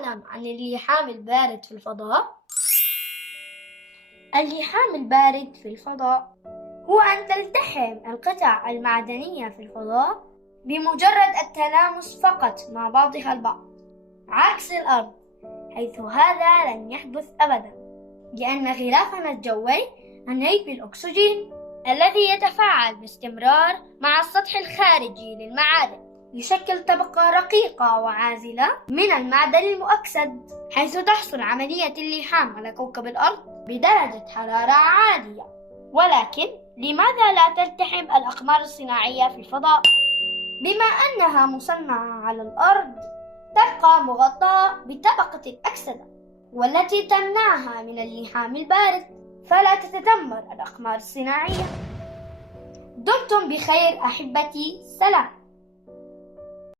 تعلم عن اللحام البارد في الفضاء؟ اللحام البارد في الفضاء هو أن تلتحم القطع المعدنية في الفضاء بمجرد التلامس فقط مع بعضها البعض، عكس الأرض حيث هذا لن يحدث أبدا، لأن غلافنا الجوي غني بالأكسجين الذي يتفاعل باستمرار مع السطح الخارجي للمعادن، يشكل طبقة رقيقة وعازلة من المعدن المؤكسد، حيث تحصل عملية اللحام على كوكب الأرض بدرجة حرارة عالية. ولكن لماذا لا تلتحم الأقمار الصناعية في الفضاء؟ بما أنها مصنعة على الأرض تبقى مغطاة بطبقة الأكسدة والتي تمنعها من اللحام البارد، فلا تتدمر الأقمار الصناعية. دمتم بخير أحبتي، سلام.